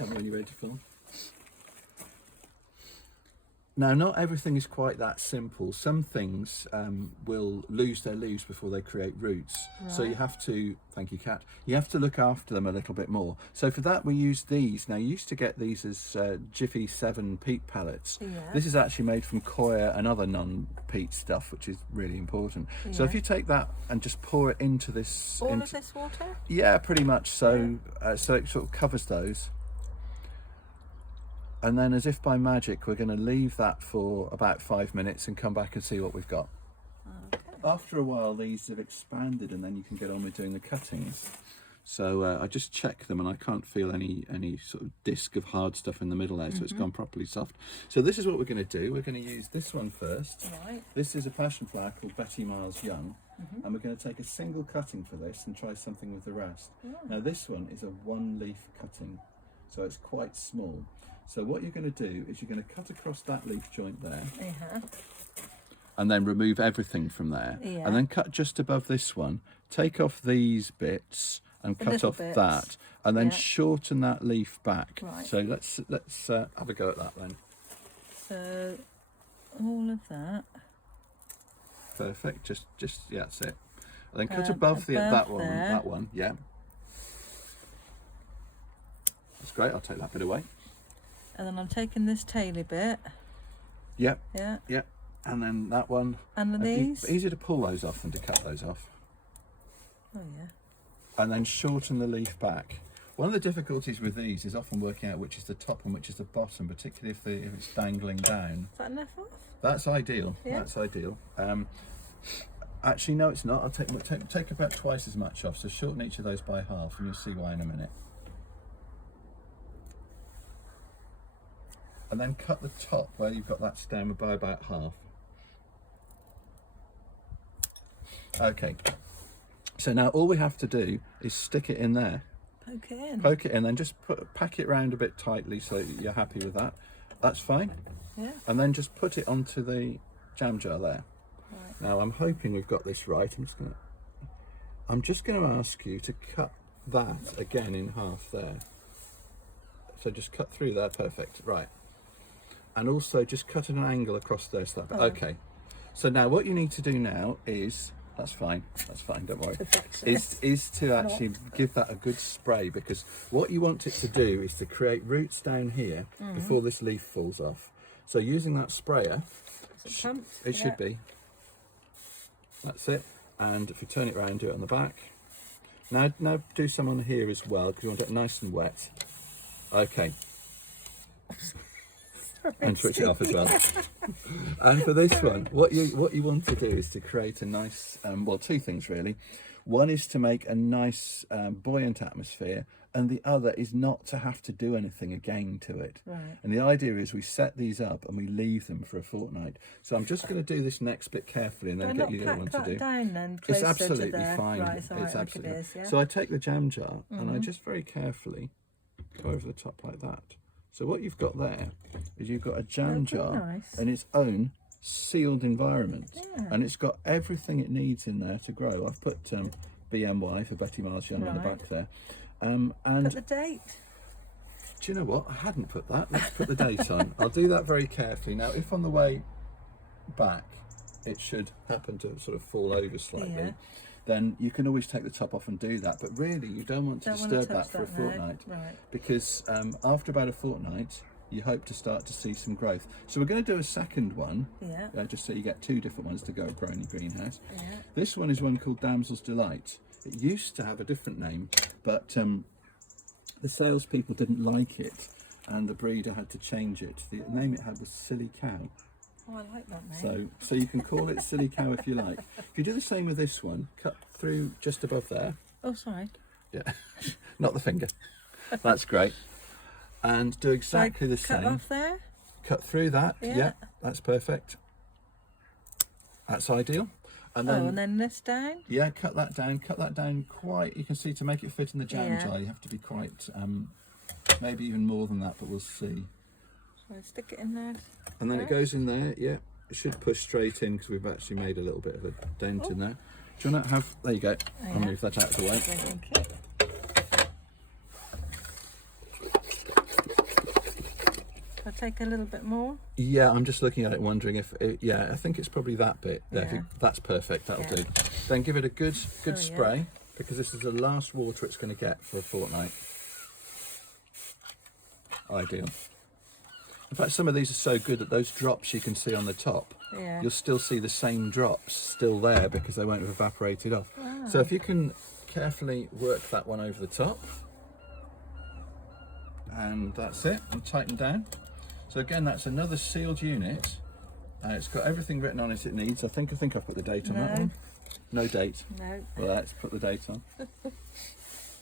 Tell me when you're ready to film. Now, not everything is quite that simple. Some things will lose their leaves before they create roots. Right. So you have to, thank you Kat, you have to look after them a little bit more. So for that we use these. Now you used to get these as Jiffy 7 peat pellets. Yeah. This is actually made from coir and other non-peat stuff, which is really important. Yeah. So if you take that and just pour it into this... All of this water? Yeah, pretty much. So, so it sort of covers those. And then as if by magic, we're going to leave that for about 5 minutes and come back and see what we've got. Okay. After a while, these have expanded and then you can get on with doing the cuttings. So I just check them and I can't feel any sort of disc of hard stuff in the middle there, so it's gone properly soft. So this is what we're going to do. We're going to use this one first. Right. This is a passion flower called Betty Miles Young. And we're going to take a single cutting for this and try something with the rest. Now this one is a 1-leaf cutting, so it's quite small. So what you're going to do is you're going to cut across that leaf joint there, and then remove everything from there, and then cut just above this one, take off these bits and cut off that, and then shorten that leaf back. Right. So let's have a go at that then. So all of that. Perfect. Just yeah, that's it. And then cut above that one. Yeah. That's great. I'll take that bit away. And then I'm taking this taily bit. Yep. Yeah. Yep. And then that one. And these. Easier to pull those off than to cut those off. Oh yeah. And then shorten the leaf back. One of the difficulties with these is often working out which is the top and which is the bottom, particularly if it's dangling down. Is that enough off? That's ideal. Yeah. That's ideal. Actually, no, it's not. I'll take about twice as much off. So shorten each of those by half, and you'll see why in a minute. And then cut the top where you've got that stem by about half. Okay, so now all we have to do is stick it in there. Poke it in? Poke it in, then just pack it round a bit tightly so you're happy with that. That's fine. Yeah. And then just put it onto the jam jar there. Right. Now I'm hoping we've got this right. I'm just going to ask you to cut that again in half there. So just cut through there, perfect, right. And also just cut at an angle across there. So that, okay. So now what you need to do now is, that's fine, don't worry, is to actually give that a good spray, because what you want it to do is to create roots down here before this leaf falls off. So using that sprayer, it should be, that's it. And if you turn it around, do it on the back. Now do some on here as well, because you want it nice and wet. Okay. And switch it off as well. And for this one, what you want to do is to create a nice, well, two things really. One is to make a nice buoyant atmosphere, and the other is not to have to do anything again to it. Right. And the idea is we set these up and we leave them for a fortnight. So I'm just going to do this next bit carefully and then get you the other one to do. Down then, it's absolutely fine. Right, it's absolutely fine. Yeah. So I take the jam jar and I just very carefully go over the top like that. So what you've got there is you've got a jam jar in its own sealed environment, and it's got everything it needs in there to grow. I've put BMY for Betty Miles Young on the back there. And put the date. Do you know what? I hadn't put that. Let's put the date on. I'll do that very carefully. Now, if on the way back it should happen to sort of fall over slightly, then you can always take the top off and do that. But really, you don't want to disturb that for a fortnight, because after about a fortnight, you hope to start to see some growth. So we're going to do a second one, just so you get two different ones to go grow in your greenhouse. This one is one called Damsel's Delight. It used to have a different name, but the salespeople didn't like it, and the breeder had to change it. The name it had was Silly Cow. Oh, I like that name. So you can call it Silly Cow if you like. If you do the same with this one, cut through just above there. Oh, sorry. Yeah, not the finger. That's great. And do exactly the same. Cut off there? Cut through that. Yeah, that's perfect. That's ideal. And then this down? Yeah, cut that down quite, you can see, to make it fit in the jam jar, you have to be quite, maybe even more than that, but we'll see. So I stick it in there. And then it goes in there, it should push straight in because we've actually made a little bit of a dent in there. Do you want to have, there you go, I'll move that out of the way. Thank you. take a little bit more? Yeah, I'm just looking at it wondering if I think it's probably that bit there. Yeah. That's perfect, that'll do. Then give it a good spray, yeah. because this is the last water it's going to get for a fortnight. Ideal. In fact, some of these are so good that those drops you can see on the top, you'll still see the same drops still there because they won't have evaporated off. Wow. So if you can carefully work that one over the top, and that's it, and tighten down. So again, that's another sealed unit. It's got everything written on it needs. I think I've put the date on that one. No date. No. Well, let's put the date on.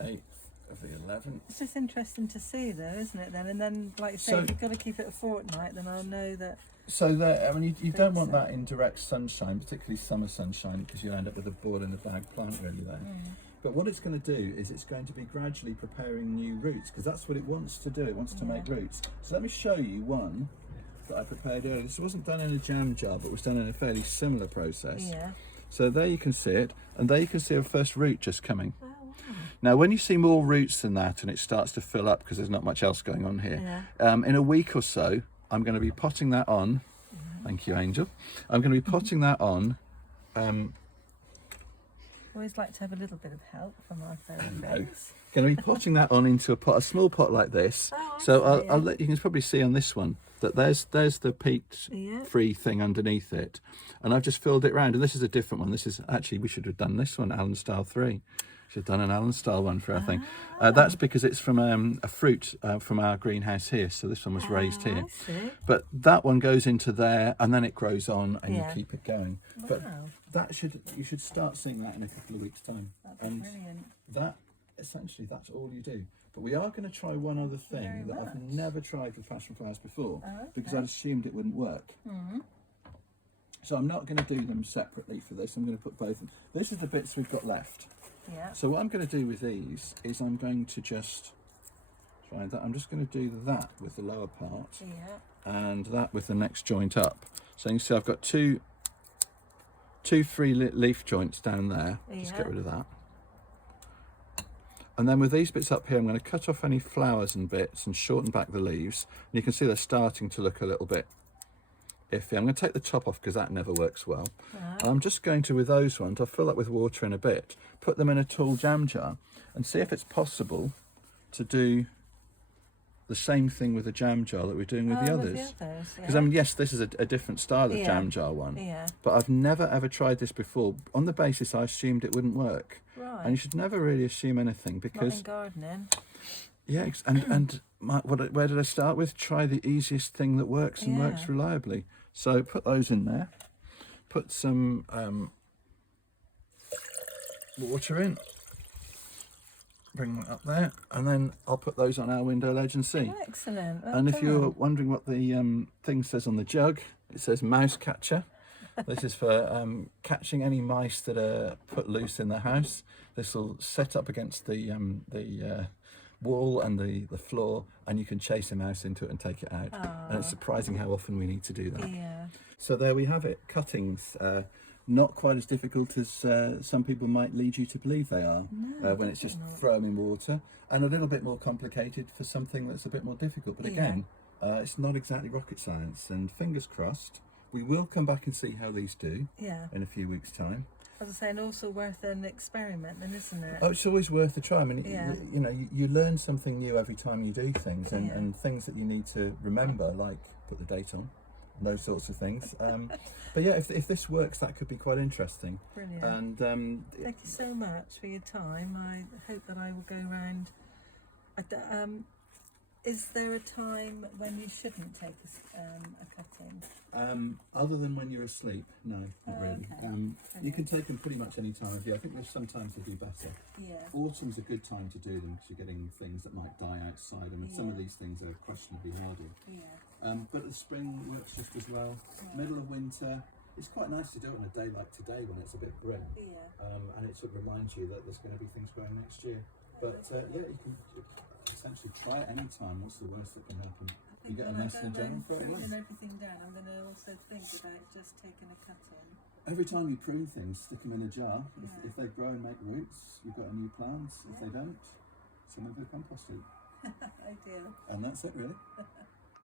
8 of the 11th. It's just interesting to see though, isn't it then? And then, like you say, if you've got to keep it a fortnight, then I'll know that. So there, I mean, you don't want that in direct sunshine, particularly summer sunshine, because you end up with a ball in the bag plant really there. But what it's going to do is it's going to be gradually preparing new roots, because that's what it wants to do. It wants to make roots. So let me show you one that I prepared earlier. This wasn't done in a jam jar, but was done in a fairly similar process. Yeah. So there you can see it, and there you can see a first root just coming. Oh, wow. Now, when you see more roots than that and it starts to fill up because there's not much else going on here, in a week or so, I'm going to be potting that on. Thank you, Angel. I'm going to be potting that on. Always like to have a little bit of help from our friends. Going to be potting that on into a pot, a small pot like this. So I'll let you can probably see on this one that there's the pt3 thing underneath it, and I've just filled it round. And this is a different one. This is actually, we should have done this one, Allen style 3. Should have done an Allen style one for our thing. That's because it's from a fruit from our greenhouse here. So this one was raised here. But that one goes into there, and then it grows on, and you keep it going. Wow. But you should start seeing that in a couple of weeks' time. That's brilliant. That essentially, that's all you do. But we are going to try one other thing that I've never tried with passion flowers before, because I'd assumed it wouldn't work. So I'm not going to do them separately for this. I'm going to put both. This is the bits we've got left. So what I'm going to do with these is I'm going to just try that. I'm just going to do that with the lower part, and that with the next joint up. So you can see I've got two free leaf joints down there. Just get rid of that. And then with these bits up here, I'm going to cut off any flowers and bits and shorten back the leaves. And you can see they're starting to look a little bit iffy. I'm going to take the top off because that never works well. And I'm just going to, with those ones, I'll fill up with water in a bit, put them in a tall jam jar, and see if it's possible to do the same thing with the jam jar that we're doing with the others. Because I mean, yes, this is a different style of jam jar one, but I've never ever tried this before. On the basis I assumed it wouldn't work. And you should never really assume anything, because not in gardening. Yeah, and where did I start with? Try the easiest thing that works and works reliably. So put those in there. Put some water in. Bring that up there, and then I'll put those on our window ledge and see. Excellent. And if you're wondering what the thing says on the jug, it says mouse catcher. This is for catching any mice that are put loose in the house. This will set up against the wall and the floor, and you can chase a mouse into it and take it out. And it's surprising how often we need to do that. So there we have it, cuttings. Not quite as difficult as some people might lead you to believe they are, when it's just throw them in water, and a little bit more complicated for something that's a bit more difficult. But again, it's not exactly rocket science, and fingers crossed, we will come back and see how these do in a few weeks' time. As I say, and also worth an experiment then, isn't it? Oh, it's always worth a try. I mean, you know, you learn something new every time you do things, and things that you need to remember, like put the date on, and those sorts of things. But yeah, if this works, that could be quite interesting. Brilliant. And thank you so much for your time. I hope that I will go round. Is there a time when you shouldn't take a cutting? Other than when you're asleep, no, not really. You can take them pretty much any time of year. I think there's sometimes they do better. Autumn's a good time to do them because you're getting things that might die outside. I mean, some of these things are questionably hardy. But the spring works just as well. Middle of winter, it's quite nice to do it on a day like today when it's a bit grim. And it sort of reminds you that there's going to be things growing next year. But yeah, you can essentially try it any time. What's the worst that can happen? You get a nice and jam for it. Everything down, I'm going to also think about just taking a cutting. Every time you prune things, stick them in a jar. If they grow and make roots, you've got a new plant. If they don't, some of the compost heap. Ideal. And that's it, really.